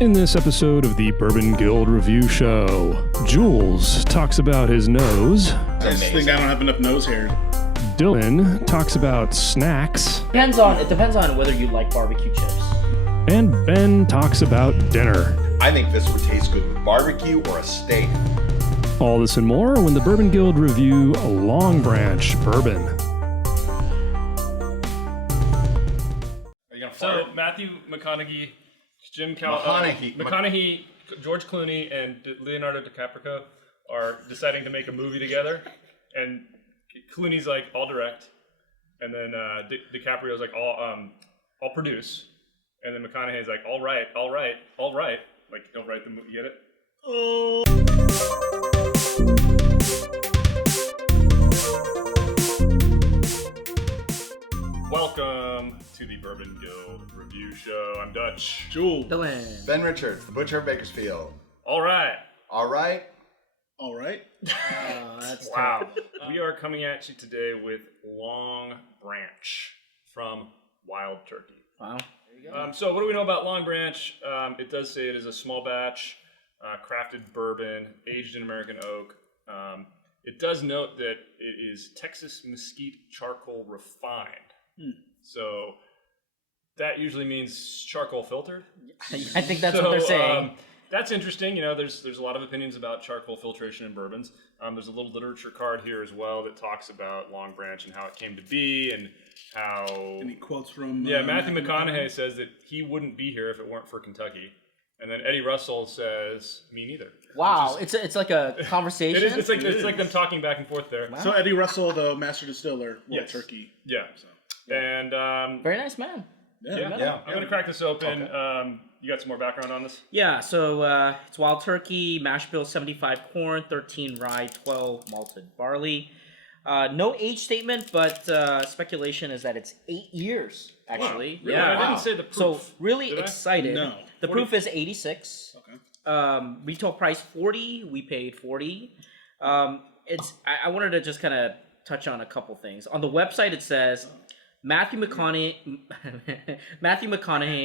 In this episode of the Bourbon Guild Review Show, Jules talks about his nose. I just think I don't have enough nose hair. Dylan talks about snacks. It depends on whether you like barbecue chips. And Ben talks about dinner. I think this would taste good with barbecue or a steak. All this and more when the Bourbon Guild review Longbranch Bourbon. So Matthew McConaughey, McConaughey, George Clooney, and Leonardo DiCaprio are deciding to make a movie together, and Clooney's like, "I'll direct," and then DiCaprio's like, "I'll produce," and then McConaughey's like, "All right," like he'll write the movie. Get it? Welcome to the Bourbon Guild Review Show. I'm Dutch. Jewel. Dylan. Ben Richards, the butcher of Bakersfield. All right. All right. All right. That's Wow. We are coming at you today with Longbranch from Wild Turkey. Wow. There you go. So what do we know about Longbranch? It does say it is a small batch, crafted bourbon, aged in American oak. It does note that it is Texas mesquite charcoal refined. So that usually means charcoal filtered. I think that's what they're saying. That's interesting. You know, there's a lot of opinions about charcoal filtration in bourbons. There's a little literature card here as well that talks about Longbranch and how it came to be and how... Any quotes from... Matthew McConaughey says that he wouldn't be here if it weren't for Kentucky. And then Eddie Russell says, me neither. Wow, it's like a conversation. It's like them talking back and forth there. Wow. So Eddie Russell, the master distiller, Wild Yes. Turkey. Yeah. So, And Very nice man. yeah, I'm gonna crack this open. Okay. You got some more background on this? Yeah, so it's Wild Turkey, mash bill 75 corn, 13 rye, 12 malted barley. No age statement, but speculation is that it's 8 years, actually. Really? Yeah. I didn't say the proof. So really Did I? excited. No. The proof is 86. Okay. Retail price 40. We paid 40. I wanted to just kind of touch on a couple things. On the website, it says Matthew McConaughey.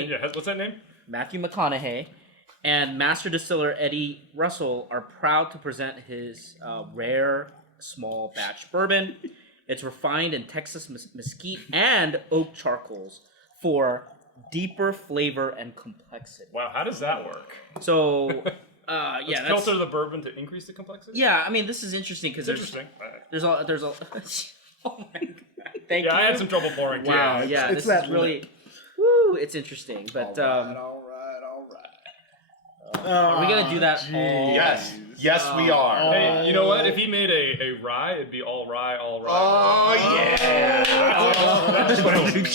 Yeah, what's that name? Matthew McConaughey and master distiller Eddie Russell are proud to present his rare small batch bourbon. It's refined in Texas mesquite and oak charcoals for deeper flavor and complexity. Wow, how does that work? So, Let's filter the bourbon to increase the complexity? yeah, I mean, this is interesting because It's interesting. there's a oh my god, thank you. I had some trouble pouring too. Wow, yeah, it's this is that really, woo, it's interesting. But All right. are we gonna do that? All Yes, we are. Hey, you know what? If he made a rye, it'd be all rye, all rye. Oh, yeah. That's what it would be.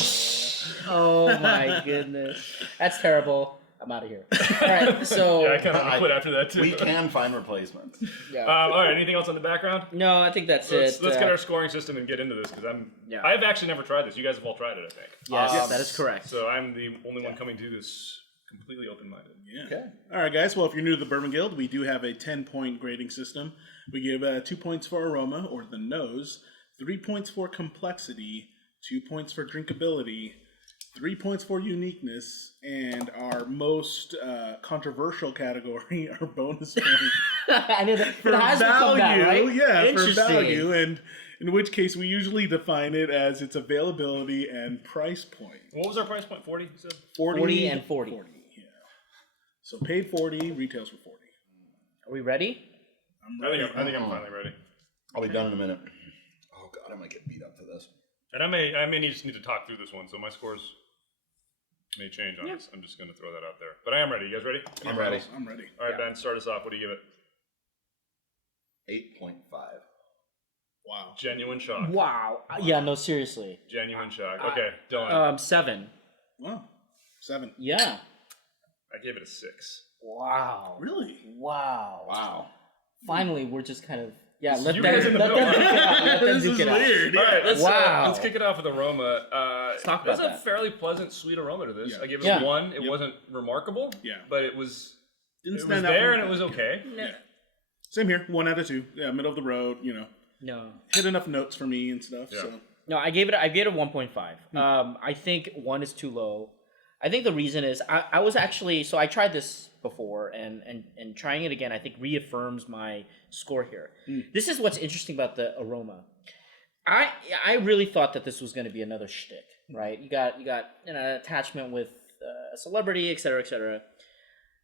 Oh my goodness, that's terrible. I'm out of here. All right, so Yeah, I kind of quit after that too. We can find replacements. yeah. All right, anything else on the background? No, I think that's Let's it. get our scoring system and get into this because Yeah. I've actually never tried this. You guys have all tried it, I think. Yes, that is correct. So I'm the only one coming to this completely open-minded. Yeah. Okay. All right, guys. Well, if you're new to the Bourbon Guild, we do have a 10-point grading system. We give 2 points for aroma, or the nose, 3 points for complexity, 2 points for drinkability, 3 points for uniqueness, and our most controversial category, our bonus point, I knew that for it has become value. that, right? Yeah, for Interesting. value, and in which case we usually define it as its availability and price point. What was our price point? 40, you said? 40 and 40. Yeah. So paid 40, retails for 40. Are we ready? I think I'm finally ready. I'll be done in a minute. Oh, God, I might get beat up for this. And I may just need to talk through this one, so my scores may change on this. I'm just going to throw that out there. But I am ready. You guys ready? I'm ready. I'm ready. All right, Ben, start us off. What do you give it? 8.5. Wow. Genuine shock. Wow. Yeah, no, seriously. Genuine shock. Okay, Dylan. 7. Wow. 7. Yeah. I gave it a 6. Wow. Really? Wow. Wow. Finally, we're just kind of let You them guys in the let middle. them duke it out. Let them This duke is it out. weird. All right, Wow. let's kick it off with aroma. Let's talk about There's a that. fairly pleasant, sweet aroma to this. Yeah. I gave it Yeah. a 1. It wasn't remarkable. Yeah. But it was Didn't it was stand out there from- and it was okay. Yeah. Same here. 1 out of 2. Yeah, middle of the road. No. Hit enough notes for me and stuff. Yeah. So No, I gave it a 1.5. I think 1 is too low. I think the reason is I was actually, so I tried this before, and trying it again I think reaffirms my score here. This is what's interesting about the Aroma. I really thought that this was going to be another shtick, right? You got an attachment with a celebrity, et cetera,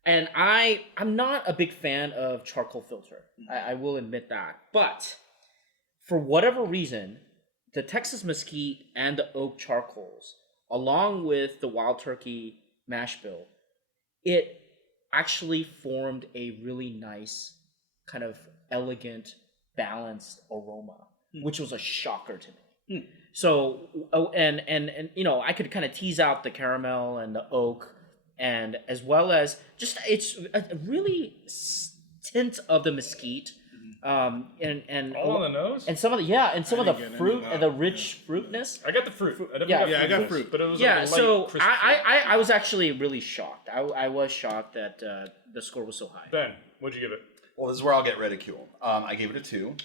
and I'm not a big fan of charcoal filter. I will admit that, but for whatever reason, the Texas Mesquite and the oak charcoals, along with the Wild Turkey mash bill, it actually formed a really nice, kind of elegant, balanced aroma, which was a shocker to me. So, and I could kind of tease out the caramel and the oak, and as well as just it's a really tint of the mesquite. And all on the nose, and some of the fruit and the rich fruitness. I got the fruit. I got fruit, but it was yeah. like a So light, crisp I was actually really shocked. I was shocked that the score was so high. Ben, what'd you give it? Well, this is where I'll get ridiculed. I gave it a 2.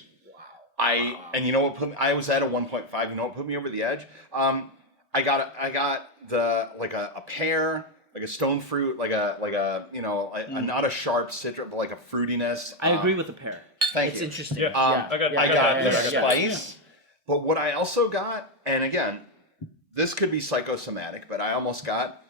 And you know what I was at a 1.5. You know what put me over the edge? I got the a pear, like a stone fruit, like a not a sharp citrus, but like a fruitiness. I agree with the pear. Thank it's you. interesting. Yeah. I got the yeah. spice, but what I also got, and again, this could be psychosomatic, but I almost got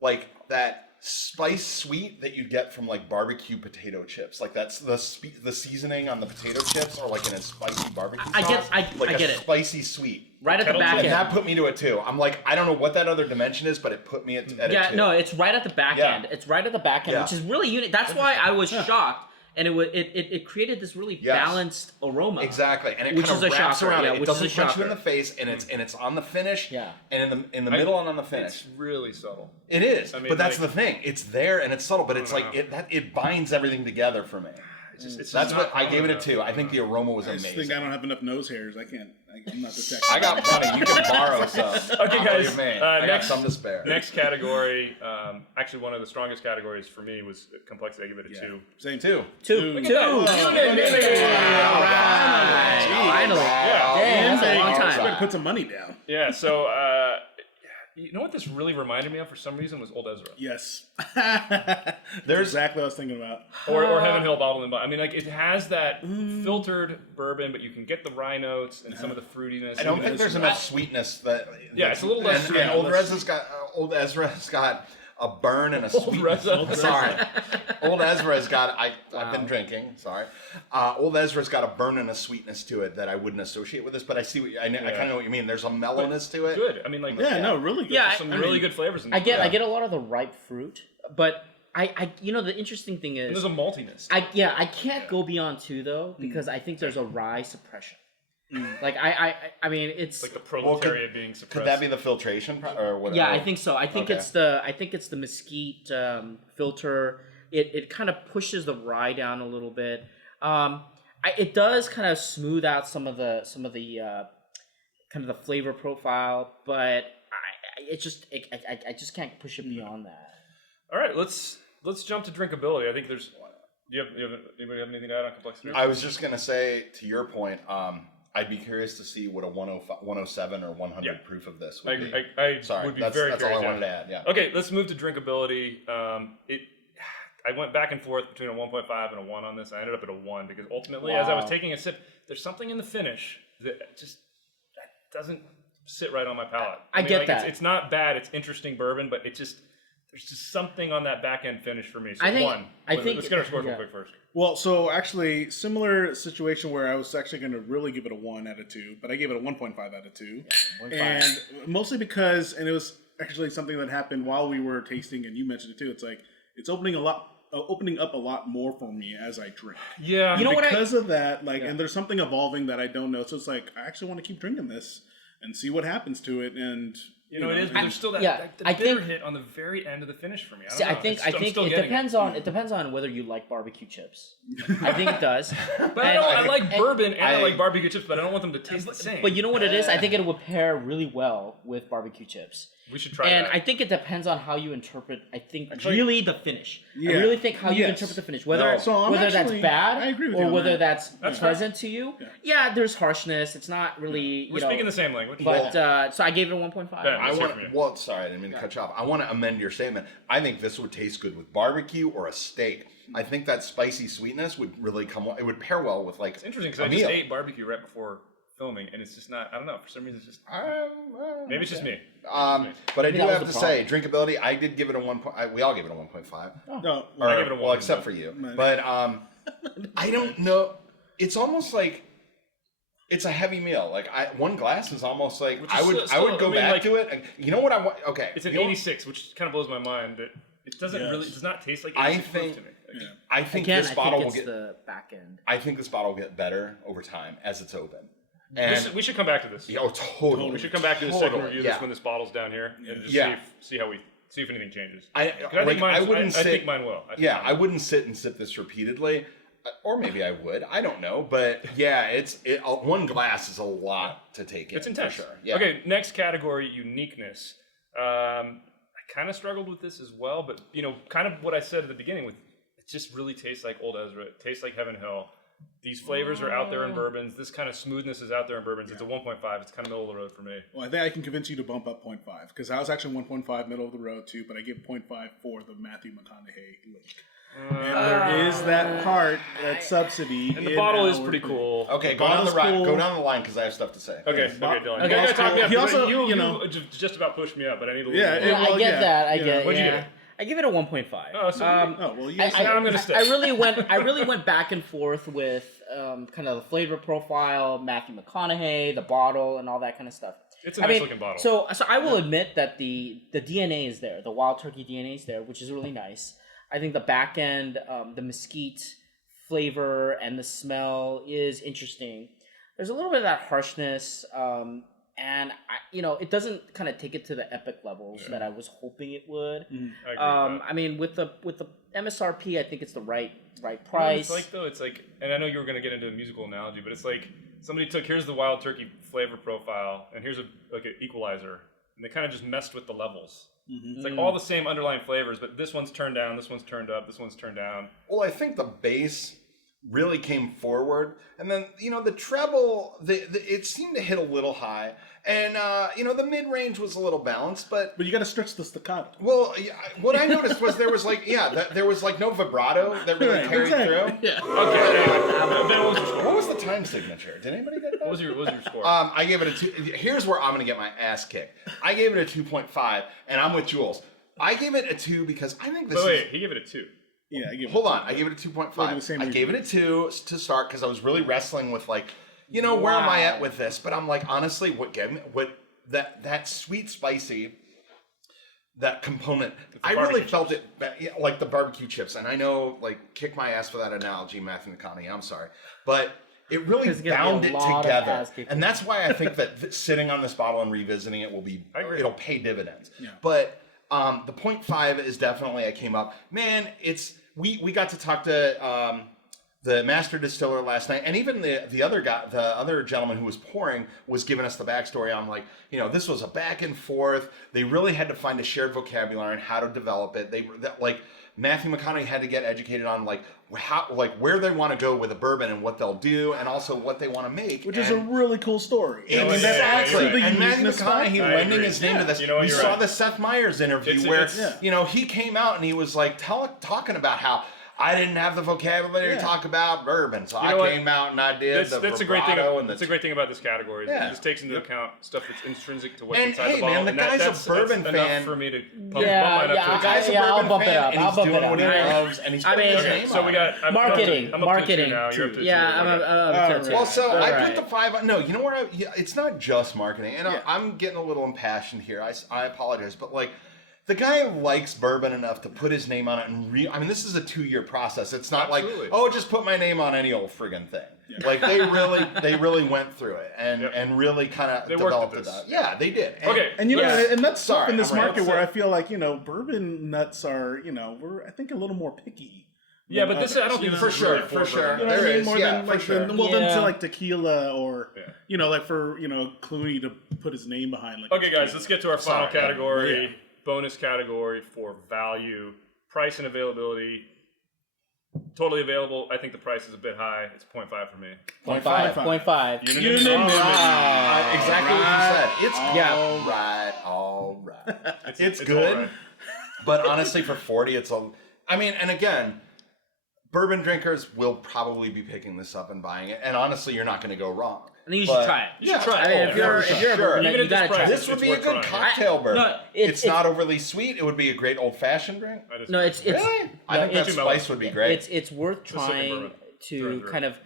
like that spice sweet that you get from like barbecue potato chips. Like that's the seasoning on the potato chips, or like in a spicy barbecue sauce. I get it. Spicy sweet. Right at the back And end. that put me to a 2. I'm like, I don't know what that other dimension is, but it put me at a 2. Yeah, no, it's right at the back end. It's right at the back end, Yeah. which is really unique. That's why I was shocked, and it created this really balanced aroma. Exactly, and it Which kind is of a wraps shocker, around yeah, it. It which is doesn't a punch you in shocker. the face, and it's on the finish. Yeah. And in the middle and on the finish. It's really subtle. It is, I mean, but that's like- the thing. It's there and it's subtle, but it's like it binds everything together for me. It's That's just what not I gave it a enough. 2. I think the aroma was I just amazing. think I don't have enough nose hairs. I'm not detecting. I got plenty. You can borrow some. Okay, guys. Man, uh, I got next- some to spare. Next category, actually one of the strongest categories for me was complexity. I give it a 2. Same. 2. Two. Look at that. All right. Finally. Yeah. Damn, that's a long I time. better put some money down. Yeah. So, you know what this really reminded me of for some reason was Old Ezra. Yes. There's exactly what I was thinking about. Or Heaven Hill Bottled and Bond. I mean, like, it has that filtered bourbon, but you can get the rye notes and some of the fruitiness. I don't think there's enough sweetness that. Yeah, it's a little less sweet. And Old Ezra's got a burn and a sweet. Reza. Sorry, Old Ezra's got. I've been drinking. Sorry, Old Ezra's got a burn and a sweetness to it that I wouldn't associate with this. But I see what I kind of know what you mean. There's a mellowness to it. Good. I mean, like, Yeah, no, really good. Yeah, some really good flavors in I there. get a lot of the ripe fruit, but I the interesting thing And is there's a maltiness. I can't go beyond 2 though, because I think there's a rye suppression. Like I mean it's like the proletariat being suppressed. Could that be the filtration or whatever? yeah, I think so. I think Okay. it's the mesquite filter. It kind of pushes the rye down a little bit. It does kind of smooth out some of the kind of the flavor profile, but I just can't push it beyond that. All right, let's jump to drinkability. I think there's. Anybody have anything to add on complexity? I was just gonna say to your point. I'd be curious to see what a 107 or 100 proof of this would be. I Sorry, would be that's very all curious. I wanted to add. Yeah. Okay, let's move to drinkability. I went back and forth between a 1.5 and a 1 on this. I ended up at a 1 because ultimately, as I was taking a sip, there's something in the finish that just doesn't sit right on my palate. I get that. It's not bad. It's interesting bourbon, but there's just something on that back end finish for me. So I think- 1. I think- Let's get our scores yeah. real quick first. Well, so actually, similar situation where I was actually going to really give it a 1 out of 2, but I gave it a 1.5 out of 2. And mostly because, and it was actually something that happened while we were tasting, and you mentioned it too, it's like, it's opening up a lot more for me as I drink. Yeah. You know what Because of that, and there's something evolving that I don't know, so it's like, I actually want to keep drinking this and see what happens to it, and... You know, it is, but there's still that, the I bitter think- hit on the very end of the finish for me. See, I think it depends on whether you like barbecue chips. I think it does. But I like bourbon and I like barbecue chips, but I don't want them to taste the same. But you know what it is? I think it would pair really well with barbecue chips. We should try And that. I think it depends on how you interpret. I think Actually- really the finish. Yeah. I really think how you Yes. interpret the finish, whether So I'm whether that's actually- bad I agree with or you on whether that. that's pleasant to you. Yeah, there's harshness. It's not really. We're speaking the same language. But so I gave it a 1.5. Ben. I Let's hear want. from you. Well, sorry, I didn't mean to cut you off. I want to amend your statement. I think this would taste good with barbecue or a steak. I think that spicy sweetness would really come. It would pair well with like. It's interesting because I just ate barbecue right before filming, and it's just not. I don't know. For some reason, it's just. Maybe it's just me. But I do that was have the to say, drinkability. I did give it a 1. We all gave it a 1.5. No, I give it a Well, 1. except for you. But I don't know. It's almost like it's a heavy meal. Like one glass is almost like Which I is would still- I would go I mean, back like- to it. And you know what I want? Okay, It's an you know what? 86, which kind of blows my mind that it doesn't really. It does not taste like 86 proof to me. Like, I think Again, this I bottle think will it's get. the back end. I think this bottle will get better over time as it's open. we And should come back to this. oh, totally. We should come back to the second Totally, review yeah. this when this bottle's down here and just Yeah. see if anything changes. I 'Cause I think like, mine. I wouldn't I sit. think mine will. I wouldn't sit and sip this repeatedly, or maybe I would. I don't know, but yeah, one glass is a lot to take in. It's intense. for sure. Yeah. Okay, next category, uniqueness. I kind of struggled with this as well, but kind of what I said at the beginning with it just really tastes like Old Ezra. It tastes like Heaven Hill. These flavors are out there in bourbons. This kind of smoothness is out there in bourbons. It's a 1.5. It's kind of middle of the road for me. Well, I think I can convince you to bump up 0.5 because I was actually 1.5 middle of the road too, but I give 0.5 for the Matthew McConaughey link. And there is that part, that subsidy. And the in bottle is our pretty drink. cool. Okay, go down the Bottle's cool. Go down the line because I have stuff to say. Okay, Bo- Dylan. okay, You gotta talk me up. he also, you just about pushed me up, but I need a little Yeah, bit it- more. I well, get yeah, that. I you know. get. What'd you yeah. give it? I give it a 1.5. Oh, so Oh well, you. now I'm gonna stay. I really went back and forth with kind of the flavor profile, Matthew McConaughey, the bottle, and all that kind of stuff. It's a nice looking bottle. So I will admit that the DNA is there, the Wild Turkey DNA is there, which is really nice. I think the back end, the mesquite flavor and the smell is interesting. There's a little bit of that harshness, and it doesn't kind of take it to the epic levels that I was hoping it would. I agree with that. I mean, with the MSRP, I think it's the right You know price. what it's like, and I know you were going to get into a musical analogy, but it's like somebody here's the Wild Turkey flavor profile, and here's an equalizer, and they kind of just messed with the levels. It's like all the same underlying flavors, but this one's turned down, this one's turned up, this one's turned down. Well, I think the bass really came forward, and then the treble, it seemed to hit a little high, and the mid range was a little balanced, but But you got to stretch the staccato. well, what I noticed was there was no vibrato that really Right, carried exactly. through. Yeah. Okay, anyway, Ben, what was your score? What was the time signature? Did anybody get that? What was your score? I gave it a 2. Here's where I'm going to get my ass kicked. I gave it a 2.5, and I'm with Jules. I gave it a 2 because I think this Wait, he gave it a 2. Yeah. I give it Hold a on, two. I gave it a 2.5. We'll do the same I gave it a 2 to start because I was really wrestling with where am I at with this? But I'm like, honestly, that sweet spicy, that component, I really barbecue felt it like the barbecue chips. And I know, kick my ass for that analogy, Matthew McConaughey. I'm sorry, but it really There's gonna be bound a it lot of together, ass kicking. and that's why I think that sitting on this bottle and revisiting it will be I agree. it'll pay dividends. Yeah. But the 0.5 is definitely I came up. Man, we got to talk to the master distiller last night, and even the other guy, the other gentleman who was pouring, was giving us the backstory on this was a back and forth. They really had to find a shared vocabulary and how to develop it. Matthew McConaughey had to get educated on where they want to go with a bourbon and what they'll do, and also what they want to make, Which is a really cool story. Yeah, that's yeah, actually yeah. the And Matthew uniqueness factor. McConaughey I lending agree. his name to this. You know what, we you're saw right. the Seth Meyers interview It's- where he came out and he was talking about how I didn't have the vocabulary to talk about bourbon, so know what? I came out and I did That's a great thing. and That's a great thing about this category. Yeah. It just takes into account stuff that's intrinsic to what's And inside hey, the bottle. man, the and guy's a that's bourbon enough fan. for me to bump Yeah, mine up yeah, to a The guy's a Yeah, I'll bourbon bump it fan, up. and I'll he's bump doing it what he up. loves, and he's I putting mean- his Okay, name so on we it. got I'm Marketing, up to a 2 marketing. now. You're up to a 2. Yeah, I'm Okay. a All Well, so I Alright. put the 5. No, you know where it's not just marketing, and I'm getting a little impassioned here. I apologize, but the guy likes bourbon enough to put his name on it, and this is a 2-year process. It's not Absolutely. just put my name on any old friggin' thing. They really went through it and really kind of They worked developed at it this. out. Yeah, they did. And, Okay. And and that's tough in this I'm right. market where I feel like bourbon nuts are we're I think a little more picky. Yeah, but this I don't think For this is sure, really for sure. You know what I There mean? is, More yeah, than for like sure. than Yeah. to like tequila or Yeah. like for Clooney to put his name behind. Like Okay, guys, let's get to our final Sorry. category, Yeah. bonus category for value, price and availability. Totally available. I think the price is a bit high. It's 0.5 for me. 0.5. 0.5. Unanimous. Exactly what you said. It's Yeah. all right. It's it's good, all right. but honestly, for 40, it's a. I mean, and again, bourbon drinkers will probably be picking this up and buying it, and honestly, you're not going to go wrong. I think you should But- try it. You should try it. I mean, if you're a bourbon, Even you at this gotta try price, it. This would it's be a worth good trying. cocktail bourbon. No, it's not overly sweet. It would be a great old fashioned drink. I just- No, it's Really? I think that it's- spice would be great. It's worth a second trying bourbon. to Through and through. kind of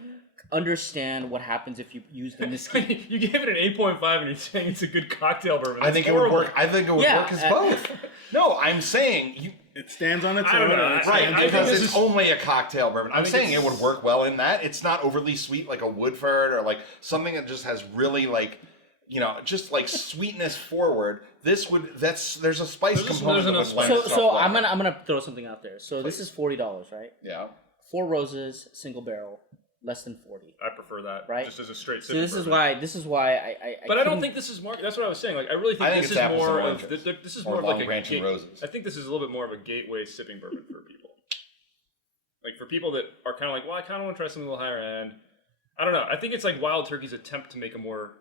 understand what happens if you use the mesquite. You gave it an 8.5 and you're saying it's a good cocktail bourbon. I think That's it would horrible. work. I think it would Yeah, work as both. No, I'm saying you. it stands on its I own. don't know. and it I- Right, stands I on because think its this it's only a cocktail bourbon. I'm think saying it it's- would work well in that. It's not overly sweet like a Woodford or like something that just has really like, just like sweetness forward. This would there's a spice component. there's that enough would lend So itself so well. I'm gonna throw something out there. So this is $40, right? Yeah. 4 roses, single barrel, less than 40. I prefer that. Right. Just as a straight So sipping this is bourbon. why I But I don't couldn't- think this is more. That's what I was saying. Like I really think, I think this it's is apples and more of oranges. this is Or more of like a Longbranch and gate- roses. I think this is a little bit more of a gateway sipping bourbon for people. Like for people that are kind of like, well, I kind of want to try something a little higher end. I don't know. I think it's like Wild Turkey's attempt to make a more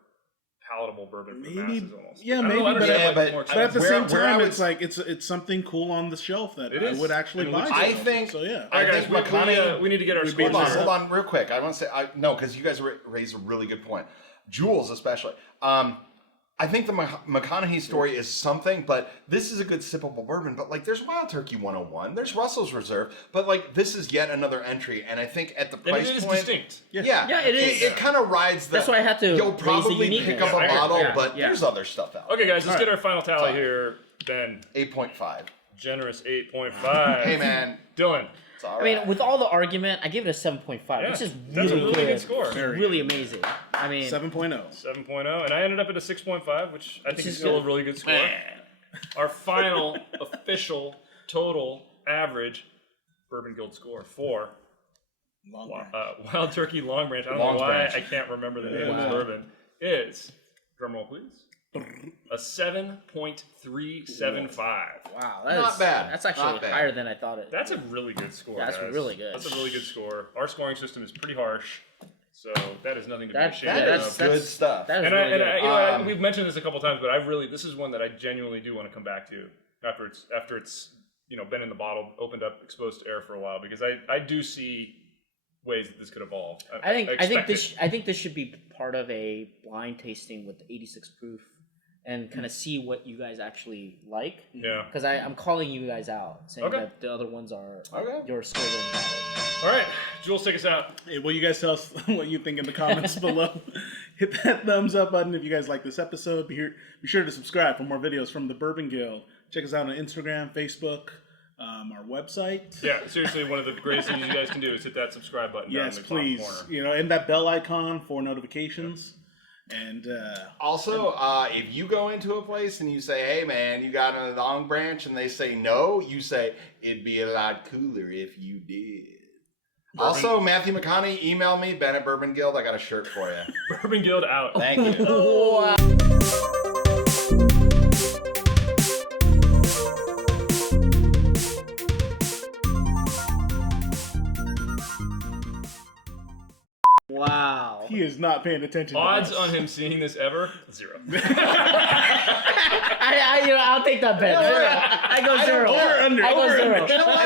palatable bourbon for the Maybe- masses almost. yeah, I don't know, maybe, I understand, but- like, more But at the Where- same where I time, would- it's like it's something cool on the shelf that It I is. would actually And it buy. looks- I something. think- so. Yeah. All right, I guys, think we McConaughey- need to get our would be scores. interesting. Hold on, real quick. I want to say no, because you guys raised a really good point. Jules, especially. I think the McConaughey story is something, but this is a good sippable bourbon. But like, there's Wild Turkey 101, there's Russell's Reserve, but like, this is yet another entry, and I think at the And price it is point, distinct. Yeah, it is. It kind of rides the. That's why I had to You'll raise the probably pick uniqueness. up a I agree. bottle, Yeah, but yeah. there's other stuff out. Okay, guys, let's get our final tally Sorry. here. Ben, 8.5. generous 8.5. Hey man, Dylan. it's all I mean, right. with all the argument, I give it a 7.5, Yeah, which is that's a really really good good. score. It's really amazing. I mean, 7.0. 7.0, and I ended up at a 6.5, which I think is is still a good. really good score. Our final official total average Bourbon Guild score for Wild Turkey Longbranch. I don't know why Longbranch. I can't remember the name of this bourbon. Is, drumroll please, a 7.375. wow, that Not is- bad. That's actually Not bad. higher than I thought it. That's a really good score. That's guys. really good. That's a really good score. Our scoring system is pretty harsh, so that is nothing to be That- ashamed that of. is- good stuff. That is And really good. we've mentioned this a couple times, but this is one that I genuinely do want to come back to after it's been in the bottle, opened up, exposed to air for a while, because I do see ways that this could evolve. I think expect this it. I think this should be part of a blind tasting with 86 proof, and kind of see what you guys actually like. Yeah. Because I'm calling you guys out, saying Okay. that the other ones are Okay. your scores are invalid. All right, Jules, take us out. Hey, will you guys tell us what you think in the comments below? Hit that thumbs up button if you guys like this episode. Be sure to subscribe for more videos from the Bourbon Guild. Check us out on Instagram, Facebook, our website. Yeah, seriously, one of the greatest things you guys can do is hit that subscribe button down Yes, in the please. top corner. And that bell icon for notifications. And Also, if you go into a place and you say, "Hey, man, you got a Longbranch," and they say no, you say, "It'd be a lot cooler if you did." Also, Matthew McConaughey, email me, Ben at Bourbon Guild. I got a shirt for you. Bourbon Guild out. Thank you. Wow. he is not paying attention to Odds us. on him seeing this ever? 0. I'll take that bet. I go 0. Over, under, I go over, 0. under. I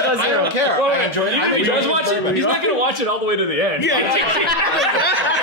go 0. I don't care. Well, I enjoy it. He does watch it, but he's not going to watch it all the way to the end. Yeah.